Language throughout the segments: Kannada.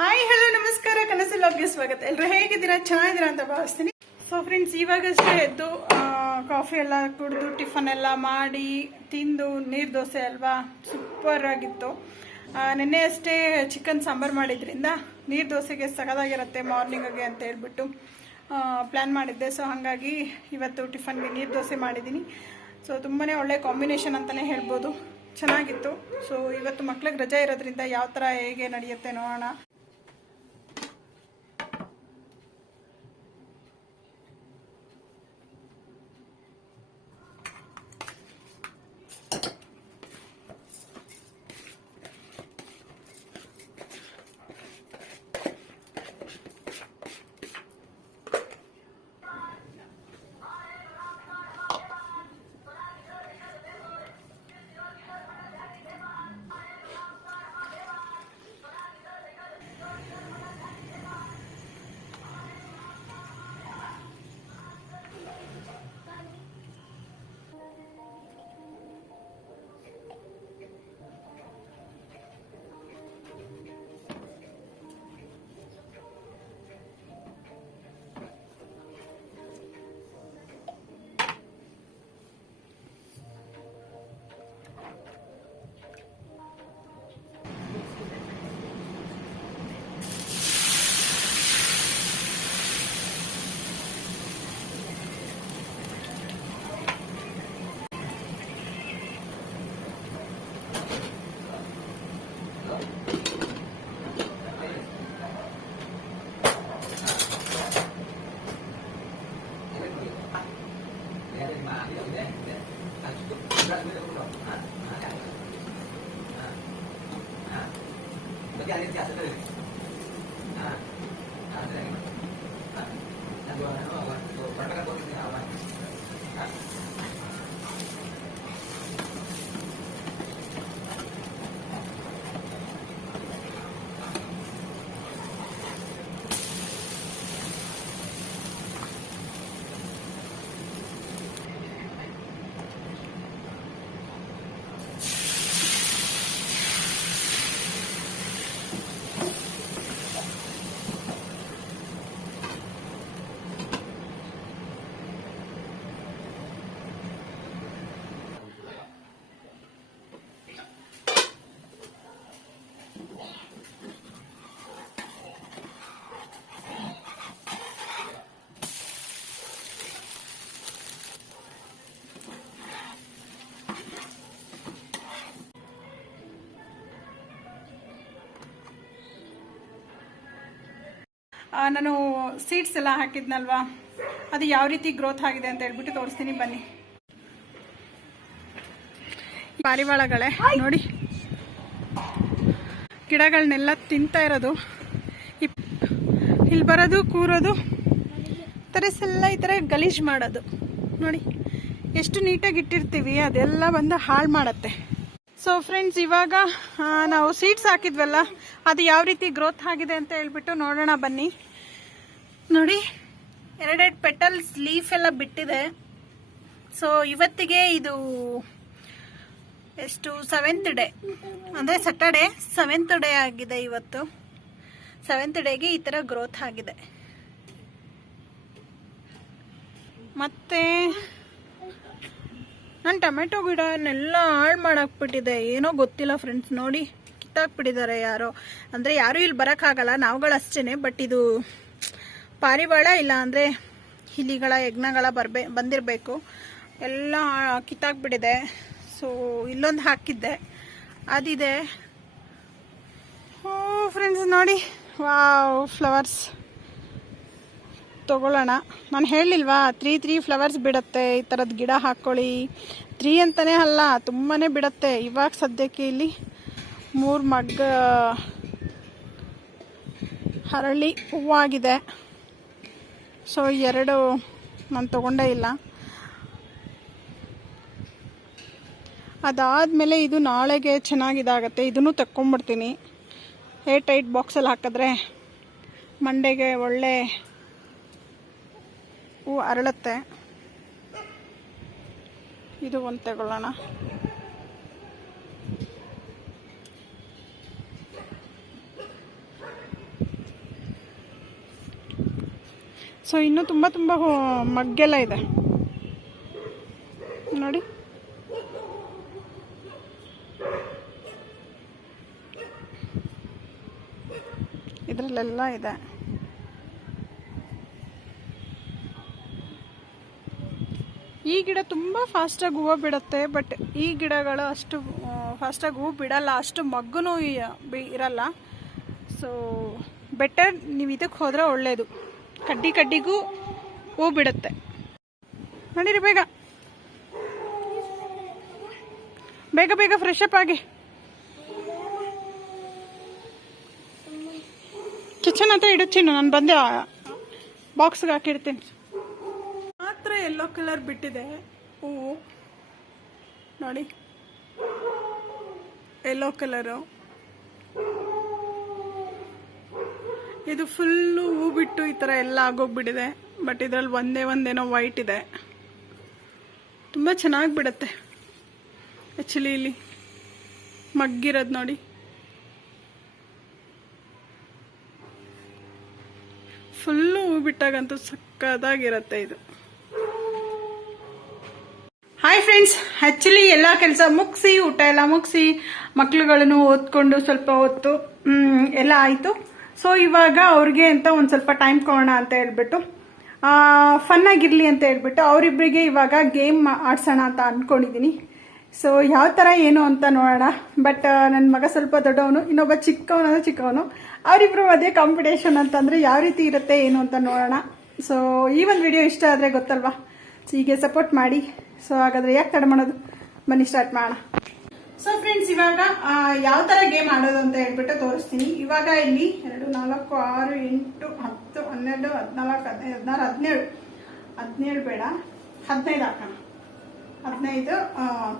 ಹಾಯ್ ಹಲೋ ನಮಸ್ಕಾರ. ಕನಸು ಲಾಗ್ಗೆ ಸ್ವಾಗತ. ಎಲ್ಲರೂ ಹೇಗಿದ್ದೀರಾ? ಚೆನ್ನಾಗಿದ್ದೀರಾ ಅಂತ ಭಾವಿಸ್ತೀನಿ. ಸೊ ಫ್ರೆಂಡ್ಸ್ ಇವಾಗಷ್ಟೇ ಎದ್ದು ಕಾಫಿ ಎಲ್ಲ ಕುಡಿದು ಟಿಫನ್ ಎಲ್ಲ ಮಾಡಿ, ತಿಂದು, ನೀರು ದೋಸೆ ಅಲ್ವಾ? ಸೂಪರ್ ಆಗಿತ್ತು. ನಿನ್ನೆ ಅಷ್ಟೇ ಚಿಕನ್ ಸಾಂಬಾರು ಮಾಡಿದ್ರಿಂದ ನೀರು ದೋಸೆಗೆ ಸಗದಾಗಿರುತ್ತೆ ಮಾರ್ನಿಂಗಿಗೆ ಅಂತ ಹೇಳ್ಬಿಟ್ಟು ಪ್ಲ್ಯಾನ್ ಮಾಡಿದ್ದೆ. ಸೊ ಹಾಗಾಗಿ ಇವತ್ತು ಟಿಫನ್ಗೆ ನೀರು ದೋಸೆ ಮಾಡಿದ್ದೀನಿ. ಸೊ ತುಂಬಾ ಒಳ್ಳೆ ಕಾಂಬಿನೇಷನ್ ಅಂತಲೇ ಹೇಳ್ಬೋದು. ಚೆನ್ನಾಗಿತ್ತು. ಸೊ ಇವತ್ತು ಮಕ್ಳಿಗೆ ರಜೆ ಇರೋದ್ರಿಂದ ಯಾವ ಥರ ಹೇಗೆ ನಡೆಯುತ್ತೆ ನೋಡೋಣ. ನಾನು ಸೀಡ್ಸ್ ಎಲ್ಲ ಹಾಕಿದ್ನಲ್ವಾ? ಅದು ಯಾವ ರೀತಿ ಗ್ರೋತ್ ಆಗಿದೆ ಅಂತ ಹೇಳ್ಬಿಟ್ಟು ತೋರಿಸ್ತೀನಿ, ಬನ್ನಿ. ಪಾರಿವಾಳಗಳೇ ನೋಡಿ. ಗಿಡಗಳನ್ನೆಲ್ಲ ತಿಂತಾ ಇರೋದು. ಇಲ್ಲಿ ಬರೋದು, ಕೂರೋದು ತರಸೆಲ್ಲ ಈ ಥರ ಗಲೀಜು ಮಾಡೋದು. ನೋಡಿ, ಎಷ್ಟು ನೀಟಾಗಿ ಇಟ್ಟಿರ್ತೀವಿ, ಅದೆಲ್ಲ ಬಂದು ಹಾಳು ಮಾಡತ್ತೆ. ಸೊ ಫ್ರೆಂಡ್ಸ್ ಇವಾಗ ನಾವು ಸೀಡ್ಸ್ ಹಾಕಿದ್ವಲ್ಲ, ಅದು ಯಾವ ರೀತಿ ಗ್ರೋತ್ ಆಗಿದೆ ಅಂತ ಹೇಳ್ಬಿಟ್ಟು ನೋಡೋಣ, ಬನ್ನಿ. ನೋಡಿ. ಎರಡೆರಡು ಪೆಟಲ್ಸ್ ಲೀಫ್ ಎಲ್ಲ ಬಿಟ್ಟಿದೆ. ಸೊ ಇವತ್ತಿಗೆ ಇದು ಎಷ್ಟು? ಸೆವೆಂತ್ ಡೇ ಅಂದರೆ ಸಟರ್ಡೆ ಸೆವೆಂತ್ ಡೇ ಆಗಿದೆ ಇವತ್ತು. ಸೆವೆಂತ್ ಡೇಗೆ ಈ ಥರ ಗ್ರೋತ್ ಆಗಿದೆ. ಮತ್ತೆ ನನ್ನ ಟೊಮೆಟೊ ಗಿಡನೆಲ್ಲ ಹಾಳು ಮಾಡಾಕ್ಬಿಟ್ಟಿದೆ. ಏನೋ ಗೊತ್ತಿಲ್ಲ ಫ್ರೆಂಡ್ಸ್ ನೋಡಿ ಕಿತ್ತಾಕ್ಬಿಟ್ಟಿದ್ದಾರೆ ಯಾರೋ. ಅಂದರೆ ಯಾರೂ ಇಲ್ಲಿ ಬರೋಕ್ಕಾಗಲ್ಲ. ನಾವುಗಳಷ್ಟೇ ಬಟ್ ಇದು ಪಾರಿವಾಳ ಇಲ್ಲ ಅಂದರೆ ಇಲಿಗಳ, ಯಜ್ಞಗಳ ಬರಬೇ, ಬಂದಿರಬೇಕು. ಎಲ್ಲ ಕಿತ್ತಾಕ್ಬಿಟ್ಟಿದೆ ಸೊ ಇಲ್ಲೊಂದು ಹಾಕಿದ್ದೆ. ಅದಿದೆ. ಓ ಫ್ರೆಂಡ್ಸ್ ನೋಡಿ. ವಾವ್ ಫ್ಲವರ್ಸ್ ತಗೊಳ್ಳೋಣ. ನಾನು ಹೇಳಿಲ್ವಾ ತ್ರೀ ತ್ರೀ ಫ್ಲವರ್ಸ್ ಬಿಡುತ್ತೆ. ಈ ಥರದ್ದು ಗಿಡ ಹಾಕ್ಕೊಳ್ಳಿ ತ್ರೀ ಅಂತಲೇ ಅಲ್ಲ ತುಂಬಾ ಬಿಡುತ್ತೆ. ಇವಾಗ ಸದ್ಯಕ್ಕೆ ಇಲ್ಲಿ ಮೂರು ಮಗ್ಗ, ಹರಳಿ ಹೂವಾಗಿದೆ. ಸೊ, ಎರಡು ನಾನು ತೊಗೊಂಡೇ ಇಲ್ಲ. ಅದಾದಮೇಲೆ ಇದು ನಾಳೆಗೆ ಚೆನ್ನಾಗಿದಾಗತ್ತೆ. ಇದನ್ನು ತಕ್ಕೊಂಬಿಡ್ತೀನಿ ಏರ್ ಟೈಟ್ ಬಾಕ್ಸಲ್ಲಿ ಹಾಕಿದ್ರೆ ಮಂಡೆಗೆ ಒಳ್ಳೆ ಹೂ ಅರಳುತ್ತೆ. ಇದು ಒಂದು ತಗೊಳ್ಳೋಣ. ಸೊ ಇನ್ನೂ ತುಂಬ ತುಂಬ ಮಗ್ಗೆಲ್ಲ ಇದೆ. ನೋಡಿ. ಇದರಲ್ಲೆಲ್ಲ ಇದೆ. ಈ ಗಿಡ ತುಂಬ ಫಾಸ್ಟಾಗಿ ಹೂವು ಬಿಡುತ್ತೆ, ಬಟ್ ಈ ಗಿಡಗಳು ಅಷ್ಟು ಫಾಸ್ಟಾಗಿ ಹೂವು ಬಿಡಲ್ಲ, ಅಷ್ಟು ಮಗ್ಗುನೂ ಇರಲ್ಲ. ಸೊ ಬೆಟರ್ ನೀವು ಇದಕ್ಕೆ ಹೋದರೆ ಒಳ್ಳೆಯದು ಕಡ್ಡಿ ಕಡ್ಡಿಗೂ ಹೂ ಬಿಡುತ್ತೆ ನೋಡಿರಿ, ಬೇಗ. ಬೇಗ ಬೇಗ ಫ್ರೆಶ್ ಅಪ್ ಆಗಿ. ಕಿಚನ್ ಹತ್ರ ಇಡುತ್ತೀನಿ ನಾನು ಬಂದೆ ಬಾಕ್ಸ್ಗೆ ಹಾಕಿಡ್ತೀನಿ. ಮಾತ್ರ ಎಲ್ಲೋ ಕಲರ್ ಬಿಟ್ಟಿದೆ. ಹೂವು ನೋಡಿ. ಎಲ್ಲೋ ಕಲರು ಇದು ಫುಲ್ಲು ಹೂ ಬಿಟ್ಟು ಈ ಥರ ಎಲ್ಲ ಆಗೋಗ್ಬಿಟ್ಟಿದೆ. ಬಟ್ ಇದರಲ್ಲಿ ಒಂದೇ ಒಂದೇನೋ ವೈಟ್ ಇದೆ. ತುಂಬ ಚೆನ್ನಾಗಿ ಬಿಡುತ್ತೆ. ಆ್ಯಕ್ಚುಲಿ ಇಲ್ಲಿ ಮಗ್ಗಿರೋದು ನೋಡಿ. ಫುಲ್ಲು ಹೂ ಬಿಟ್ಟಾಗಂತೂ ಸಕ್ಕದಾಗಿರುತ್ತೆ ಇದು. ಹಾಯ್ ಫ್ರೆಂಡ್ಸ್ ಆ್ಯಕ್ಚುಲಿ ಎಲ್ಲ ಕೆಲಸ ಮುಗಿಸಿ, ಊಟ ಎಲ್ಲ ಮುಗಿಸಿ, ಮಕ್ಳುಗಳನ್ನು ಓದ್ಕೊಂಡು ಸ್ವಲ್ಪ ಹೊತ್ತು ಎಲ್ಲ ಆಯಿತು. ಸೊ ಇವಾಗ ಅವ್ರಿಗೆ ಅಂತ ಒಂದು ಸ್ವಲ್ಪ ಟೈಮ್ ಕೊಡೋಣ ಅಂತ ಹೇಳ್ಬಿಟ್ಟು ಫನ್ ಆಗಿರಲಿ ಅಂತ ಹೇಳ್ಬಿಟ್ಟು ಅವರಿಬ್ಬರಿಗೆ ಇವಾಗ ಗೇಮ್ ಆಡ್ಸೋಣ ಅಂತ ಅಂದ್ಕೊಂಡಿದ್ದೀನಿ ಸೊ ಯಾವ ಥರ ಏನು ಅಂತ ನೋಡೋಣ. ಬಟ್ ನನ್ನ ಮಗ ಸ್ವಲ್ಪ ದೊಡ್ಡವನು, ಇನ್ನೊಬ್ಬ ಚಿಕ್ಕವನು ಅಂದರೆ ಚಿಕ್ಕವನು. ಅವರಿಬ್ಬರು ಮಧ್ಯೆ ಕಾಂಪಿಟೇಷನ್ ಅಂತಂದರೆ ಯಾವ ರೀತಿ ಇರುತ್ತೆ, ಏನು ಅಂತ ನೋಡೋಣ. ಸೊ ಈ ಒಂದು ವಿಡಿಯೋ ಇಷ್ಟ ಆದರೆ ಗೊತ್ತಲ್ವಾ? ಸೊ ಹೀಗೆ ಸಪೋರ್ಟ್ ಮಾಡಿ. ಸೊ ಹಾಗಾದ್ರೆ ಯಾಕೆ ತಡ ಮಾಡೋದು? ಬನ್ನಿ ಸ್ಟಾರ್ಟ್ ಮಾಡೋಣ. ಸೊ ಫ್ರೆಂಡ್ಸ್ ಇವಾಗ ಯಾವ ತರ ಗೇಮ್ ಆಡೋದು ಅಂತ ಹೇಳ್ಬಿಟ್ಟು ತೋರಿಸ್ತೀನಿ. ಇವಾಗ ಇಲ್ಲಿ ಎರಡು, ನಾಲ್ಕು, ಆರು, ಎಂಟು, ಹತ್ತು, ಹನ್ನೆರಡು, ಹದಿನಾಲ್ಕು, ಹದಿನೈದು, ಹದಿನಾರು, ಹದಿನೇಳು. ಹದಿನೇಳು ಬೇಡ. ಹದಿನೈದು ಹಾಕೋಣ. ಹದಿನೈದು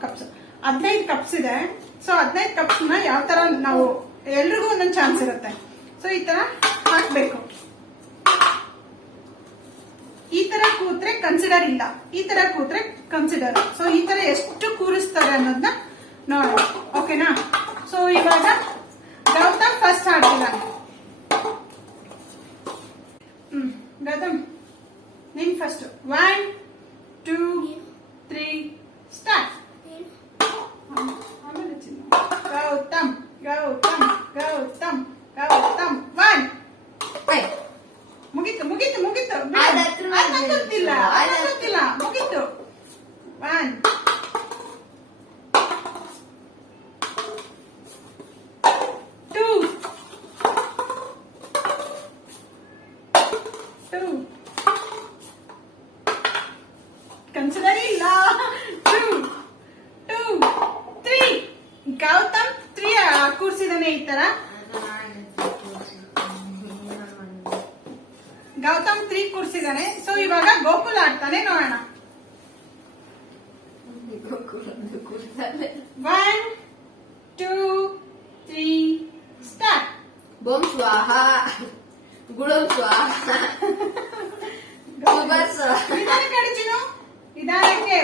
ಕಪ್ಸ್ ಹದಿನೈದು ಕಪ್ಸ್ ಇದೆ. ಸೊ ಹದಿನೈದು ಕಪ್ಸ್ನ ಯಾವ ತರ ನಾವು ಎಲ್ರಿಗೂ ಒಂದೊಂದು ಚಾನ್ಸ್ ಇರುತ್ತೆ. ಸೊ ಈ ತರ ಹಾಕ್ಬೇಕು. ಈ ತರ ಕೂತ್ರೆ ಕನ್ಸಿಡರ್ ಇಲ್ಲ. ಈ ತರ ಕೂತ್ರೆ ಕನ್ಸಿಡರ್ ಸೊ ಈ ತರ ಎಷ್ಟು ಕೂರಿಸ್ತಾರೆ ಅನ್ನೋದನ್ನ ನೋಡೋಣ ಓಕೆನಾ ಸೊ ಇವಾಗ ಗೌತಮ್ ಫಸ್ಟ್ ಹಾಡ್ತಿದ್ದಾನೆ ಹ್ಮ್ ಗೌತಮ್ ನೀನ್ first one two three start ಆಮೇಲೆ ಚಿನ್ನು. ಗೌತಮ್ ಗೌತಮ್ ಗೌತಮ್ ಗೌತಮ್ ಒನ್ ಮುಗೀತು ಮುಗೀತು ಮುಗೀತು ಬಿಡು. ಅದ್ ಹತ್ರ ಅದ್ ನಂಗ್ ಗೊತ್ತಿಲ್ಲ ಅದ್ ನಂಗ್ ಗೊತ್ತಿಲ್ಲ ಮುಗೀತು ಒನ್ ಟೂ ಟೂ ಕನ್ಸಿಡರ್ ಇಲ್ಲ two two three Gautam three ಕೂರ್ಸಿದಾನೆ ಈ ತರ ಗೌತಮ್ ತ್ರೀ ಕೂರ್ಸಿದಾನೆ ಸೊ ಇವಾಗ ಗೋಕುಲ್ ಆಡ್ತಾನೆ ನೋಡೋಣ ಒನ್ ಟೂ ತ್ರೀ ಸ್ಟಾರ್ಟ್ ಬೊಂ ಸ್ವಾಹ ಗುಳಂ ಸ್ವಾಹ ಸುಬರ್ ಸ್ವಾಹ ನಿಧಾನಕ್ಕೆ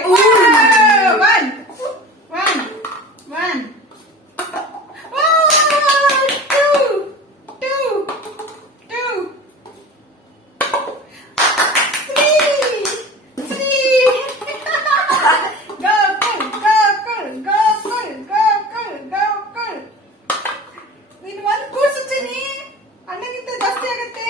Hadi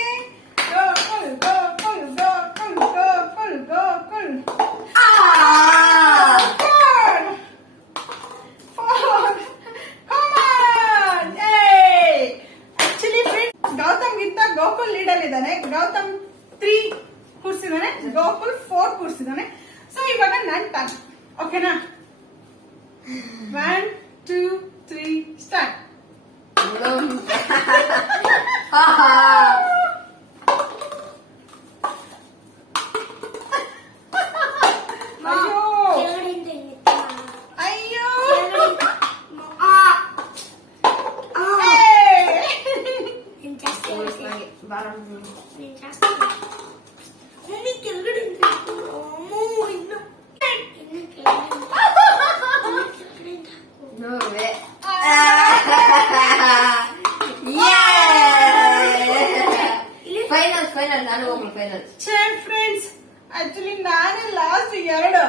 ಎರಡು.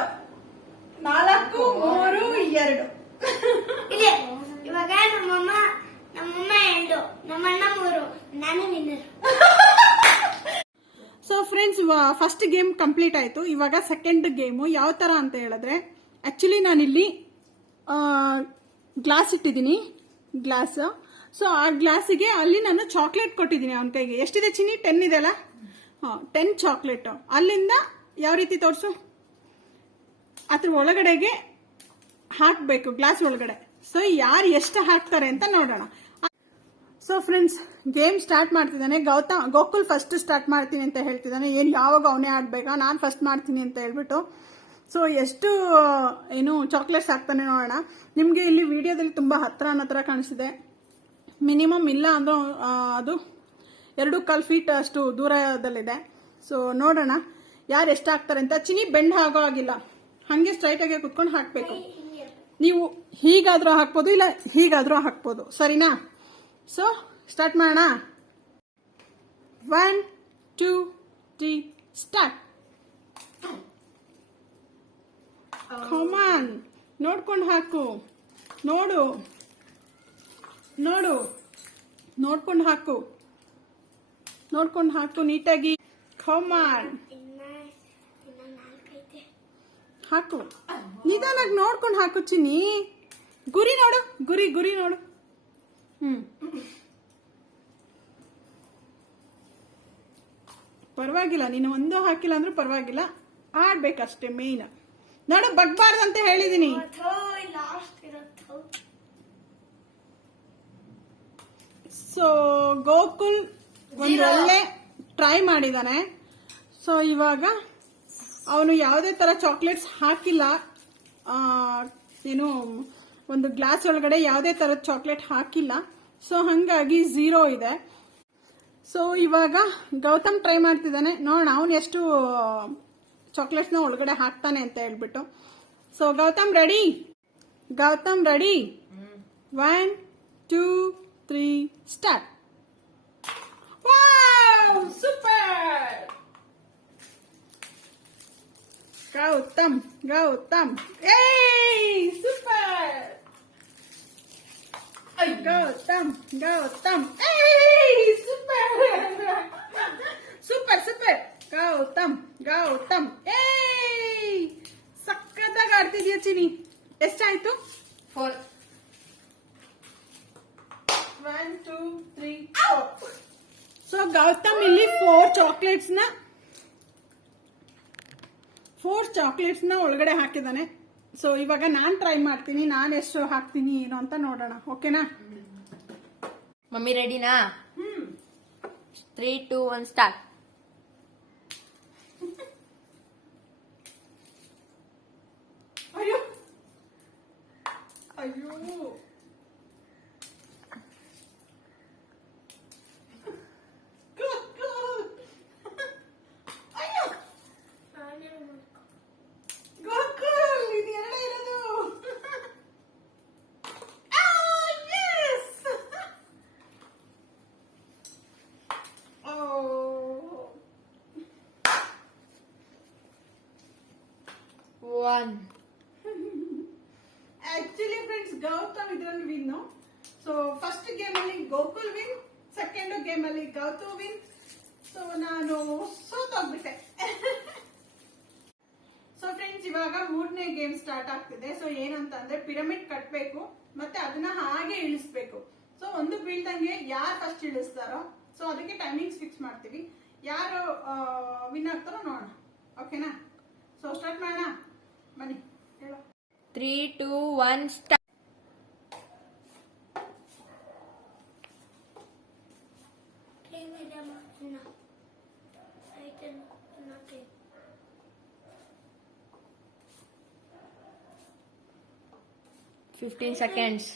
ನಾಲ್ಕು ಮೂರು ಎರಡು. ಇವಾಗ ನಮ್ಮಮ್ಮ ನಮ್ಮಮ್ಮ ಎರಡು ನಮ್ಮಣ್ಣ ಮೂರು ನಾನು winner so friends first game complete ಆಯಿತು. ಇವಾಗ ಸೆಕೆಂಡ್ ಗೇಮು ಯಾವ ಥರ ಅಂತ ಹೇಳಿದ್ರೆ ಆ್ಯಕ್ಚುಲಿ ನಾನಿಲ್ಲಿ ಗ್ಲಾಸ್ ಇಟ್ಟಿದ್ದೀನಿ. ಗ್ಲಾಸ್ ಸೊ ಆ ಗ್ಲಾಸಿಗೆ ಅಲ್ಲಿ ನಾನು ಚಾಕ್ಲೇಟ್ ಕೊಟ್ಟಿದ್ದೀನಿ ಅವನ ಕೈಗೆ. ಎಷ್ಟಿದೆ ಚಿನ್ನಿ? ಟೆನ್ ಇದೆಯಲ್ಲ ಹಾಂ ಟೆನ್ ಚಾಕ್ಲೇಟು ಅಲ್ಲಿಂದ ಯಾವ ರೀತಿ ತೋರಿಸು? ಅದ್ರ ಒಳಗಡೆಗೆ ಹಾಕಬೇಕು ಗ್ಲಾಸ್ ಒಳಗಡೆ. ಸೊ ಯಾರು ಎಷ್ಟು ಹಾಕ್ತಾರೆ ಅಂತ ನೋಡೋಣ. ಸೊ ಫ್ರೆಂಡ್ಸ್ ಗೇಮ್ ಸ್ಟಾರ್ಟ್ ಮಾಡ್ತಿದ್ದಾನೆ. ಗೌತಮ್ ಗೋಕುಲ್ ಫಸ್ಟ್ ಸ್ಟಾರ್ಟ್ ಮಾಡ್ತೀನಿ ಅಂತ ಹೇಳ್ತಿದ್ದಾನೆ. ಏನು, ಯಾವಾಗ ಅವನೇ ಆಡ್ಬೇಕಾ? ನಾನು ಫಸ್ಟ್ ಮಾಡ್ತೀನಿ ಅಂತ ಹೇಳ್ಬಿಟ್ಟು. ಸೊ ಎಷ್ಟು, ಏನು ಚಾಕ್ಲೇಟ್ಸ್ ಹಾಕ್ತಾನೆ ನೋಡೋಣ. ನಿಮಗೆ ಇಲ್ಲಿ ವಿಡಿಯೋದಲ್ಲಿ ತುಂಬ ಹತ್ರ ಅನ್ನೋ ಥರ ಕಾಣಿಸಿದೆ ಮಿನಿಮಮ್ ಇಲ್ಲ ಅಂದ್ರೆ ಅದು ಎರಡು ಕಾಲು ಫೀಟ್ ಅಷ್ಟು ದೂರದಲ್ಲಿದೆ. ಸೊ ನೋಡೋಣ. ಯಾರು ಎಷ್ಟು ಹಾಕ್ತಾರೆ ಅಂತ. ಚಿನಿ ಬೆಂಡ್ ಆಗೋ ಆಗಿಲ್ಲ ಹಾಗೆ ಸ್ಟ್ರೈಟಾಗಿ ಕುತ್ಕೊಂಡು ಹಾಕಬೇಕು. ನೀವು ಹೀಗಾದ್ರೂ ಹಾಕ್ಬೋದು ಇಲ್ಲ ಹೀಗಾದ್ರೂ ಹಾಕ್ಬೋದು. ಸರಿನಾ? ಸೊ ಸ್ಟಾರ್ಟ್ ಮಾಡೋಣ. One two three start come on ನೋಡ್ಕೊಂಡು ಹಾಕು. ನೋಡು. ನೋಡು. ನೋಡ್ಕೊಂಡು ಹಾಕು. ನೋಡ್ಕೊಂಡು ಹಾಕು ನೀಟಾಗಿ. ಕಮಾನ್ ಇನ್ನ ಇನ್ನ ನಾಲ್ಕೈತೆ ಹಾಕು. ನಿಧಾನಾಗಿ ನೋಡ್ಕೊಂಡು ಹಾಕು ಚಿನ್ನಿ. ಗುರಿ ನೋಡು ಗುರಿ ಗುರಿ ನೋಡು. ಹ್ಮ್. ಪರವಾಗಿಲ್ಲ ನೀನು ಒಂದು ಹಾಕಿಲ್ಲ ಅಂದ್ರೂ ಪರವಾಗಿಲ್ಲ. ಆಡ್ಬೇಕಷ್ಟೇ ಮೇಯ್ನ್ ನೋಡು ಬಗ್ಬಾರ್ದು ಅಂತ ಹೇಳಿದೀನಿ. ಸೊ ಗೋಕುಲ್ ಒಂದು ಒಳ್ಳೆ ಟ್ರೈ ಮಾಡಿದಾನೆ. ಸೊ ಇವಾಗ ಅವನು ಯಾವುದೇ ತರ ಚಾಕ್ಲೇಟ್ಸ್ ಹಾಕಿಲ್ಲ. ಏನು, ಒಂದು ಗ್ಲಾಸ್ ಒಳಗಡೆ ಯಾವುದೇ ತರ ಚಾಕ್ಲೇಟ್ ಹಾಕಿಲ್ಲ. ಸೊ ಹಂಗಾಗಿ ಝೀರೋ ಇದೆ. ಸೊ ಇವಾಗ ಗೌತಮ್ ಟ್ರೈ ಮಾಡ್ತಿದ್ದಾನೆ. ನೋಡೋಣ, ಅವನು ಎಷ್ಟು ಚಾಕ್ಲೇಟ್ಸ್ನ ಒಳಗಡೆ ಹಾಕ್ತಾನೆ ಅಂತ ಹೇಳ್ಬಿಟ್ಟು. So Gautam ready Gautam ready one two three start super Gautam Gautam ಏಯ್ ಸೂಪರ್ ಗೌತಮ್ ಗೌತಮ್ ಏಯ್ super super super Gautam Gautam ಏಯ್ ಸಕ್ಕತ್ತಾಗಿ ಆಡ್ತಿದ್ಯಾ ಚಿನಿ ಎಷ್ಟಾಯ್ತು four one two three so Gautam ಇಲ್ಲಿ ಫೋರ್ ಚಾಕ್ಲೇಟ್ಸ್ನ ಫೋರ್ ಚಾಕ್ಲೇಟ್ಸ್ನ ಒಳಗಡೆ ಹಾಕಿದಾನೆ ಸೊ ಇವಾಗ ನಾನ್ ಟ್ರೈ ಮಾಡ್ತೀನಿ ನಾನು ಎಷ್ಟು ಹಾಕ್ತೀನಿ ಏನು ಅಂತ ನೋಡೋಣ ಓಕೆನಾ? ಮಮ್ಮಿ ರೆಡಿನಾ ತ್ರೀ ಟೂ ಒನ್ ಸ್ಟಾರ್ಟ್ ಅಯ್ಯೋ ಅಯ್ಯೋ ಅಯ್ಯೋ ನಾನೇ ಮಾಡ್ಕೊ ಗೋಕುಲ್ ಇದು ಎರಡೇ ಇರೋದು Ah, yes! Oh. One actually friends Gautam ಇದರಲ್ಲಿ ವಿನ್ ಸೊ ಫಸ್ಟ್ ಗೇಮ್ ಅಲ್ಲಿ ಗೋಕುಲ್ ವಿನ್ ಸೆಕೆಂಡ್ ಗೇಮ್ ಅಲ್ಲಿ ಗೌತಮ್ ವಿನ್ ಸೊ ನಾನು ಸೋತೋಗ್ಬಿಟ್ಟೆ ಸೊ ಫ್ರೆಂಡ್ಸ್ ಇವಾಗ ಮೂರನೇ ಗೇಮ್ ಸ್ಟಾರ್ಟ್ ಆಗ್ತಿದೆ. ಸೊ ಏನಂತ ಅಂದ್ರೆ ಪಿರಮಿಡ್ ಕಟ್ಬೇಕು, ಮತ್ತೆ ಅದನ್ನ ಹಾಗೆ ಇಳಿಸ್ಬೇಕು. ಸೊ ಒಂದು ಬೀಳ್ದಂಗೆ ಯಾರು ಫಸ್ಟ್ ಇಳಿಸ್ತಾರೋ ಸೊ ಅದಕ್ಕೆ ಟೈಮಿಂಗ್ಸ್ ಫಿಕ್ಸ್ ಮಾಡ್ತೀವಿ. ಯಾರು ವಿನ್ ಆಗ್ತಾರೋ ನೋಡೋಣ. ಓಕೆನಾ ಸೊ ಸ್ಟಾರ್ಟ್ ಮಾಡೋಣ. ಬನ್ನಿ ಹೇಳೋ. Three two one start time ಇದೆ ಅಮ್ಮ ಇನ್ನ ಐತೆ ನಾಲ್ಕೈದು ಫಿಫ್ಟೀನ್ ಸೆಕೆಂಡ್ಸ್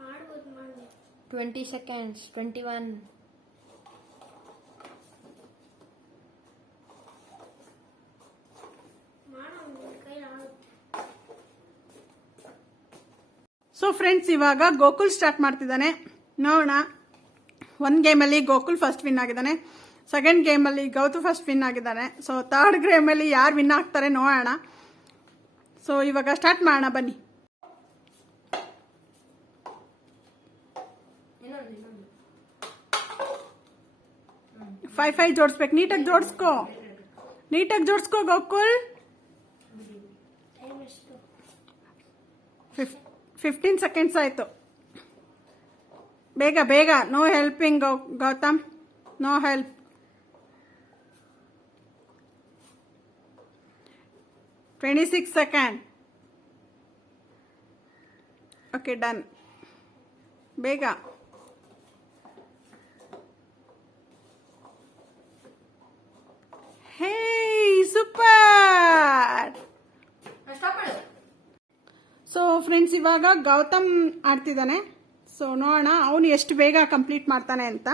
ಮಾಡ್ಬೋದು. ಮಾಡಿ ಟ್ವೆಂಟಿ ಸೆಕೆಂಡ್ಸ್ ಟ್ವೆಂಟಿ ಒನ್ ಮಾಡೋ ನಿನ್ ಕೈಲಿ ಆಗುತ್ತೆ ಸೊ ಫ್ರೆಂಡ್ಸ್ ಇವಾಗ ಗೋಕುಲ್ ಸ್ಟಾರ್ಟ್ ಮಾಡ್ತಿದ್ದಾನೆ. ನೋಡೋಣ. ಒಂದು ಗೇಮಲ್ಲಿ ಗೋಕುಲ್ ಫಸ್ಟ್ ವಿನ್ ಆಗಿದ್ದಾನೆ. ಸೆಕೆಂಡ್ ಗೇಮಲ್ಲಿ ಗೌತು ಫಸ್ಟ್ ವಿನ್ ಆಗಿದ್ದಾನೆ. ಸೊ ಥರ್ಡ್ ಗೇಮಲ್ಲಿ ಯಾರು ವಿನ್ ಆಗ್ತಾರೆ ನೋಡೋಣ. ಸೊ ಇವಾಗ ಸ್ಟಾರ್ಟ್ ಮಾಡೋಣ, ಬನ್ನಿ. ಫೈ ಫೈ ಜೋಡಿಸ್ಬೇಕು. ನೀಟಾಗಿ ಜೋಡಿಸ್ಕೋ. ನೀಟಾಗಿ ಜೋಡಿಸ್ಕೋ Gokul. Time fif fifteen seconds ಆಯಿತು. ಬೇಗ ಬೇಗ. ನೋ ಹೆಲ್ಪಿಂಗ್ ಗೌ, Gautam. No help twenty six second okay done ಬೇಗ. ಹೇ ಸೂಪರ್ ಸ್ಟಾಪ್ ಮಾಡು ಸೊ ಫ್ರೆಂಡ್ಸ್ ಇವಾಗ ಗೌತಮ್ ಆಡ್ತಿದ್ದಾನೆ. ಸೊ ನೋಡೋಣ, ಅವನು ಎಷ್ಟು ಬೇಗ ಕಂಪ್ಲೀಟ್ ಮಾಡ್ತಾನೆ ಅಂತ.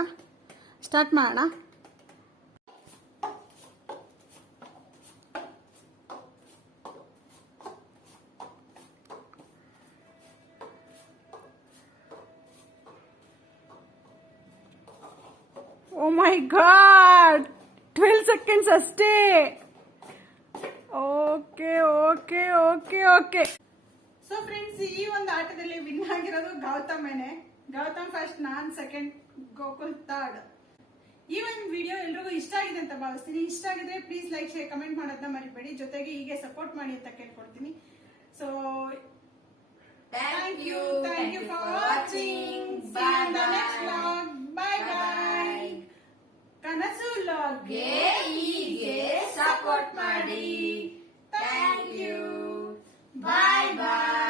ಸ್ಟಾರ್ಟ್ ಮಾಡೋಣ. ಸೊ ಫ್ರೆಂಡ್ಸ್ ಈ ಒಂದು ಆಟದಲ್ಲಿ ವಿನ್ ಆಗಿರೋದು ಗೌತಮನೇ ಗೌತಮ್ ಫಸ್ಟ್ ನಾನ್ ಸೆಕೆಂಡ್ ಗೋಕುಲ್ ಥರ್ಡ್ ಈ ಒಂದು ವಿಡಿಯೋ ಎಲ್ರಿಗೂ ಇಷ್ಟ ಆಗಿದೆ ಅಂತ ಭಾವಿಸ್ತೀನಿ. ಇಷ್ಟ ಆಗಿದ್ರೆ ಪ್ಲೀಸ್ ಲೈಕ್ ಶೇರ್ ಕಮೆಂಟ್ ಮಾಡೋದನ್ನ ಮರಿಬೇಡಿ. ಜೊತೆಗೆ ಹೀಗೆ ಸಪೋರ್ಟ್ ಮಾಡಿ ಅಂತ ಕೇಳ್ಕೊಡ್ತೀನಿ. So thank you thank you for watching bye bye ಕನಸು ಲಾಗ್ಗೆ ಹೀಗೆ ಸಪೋರ್ಟ್ ಮಾಡಿ. Bye bye.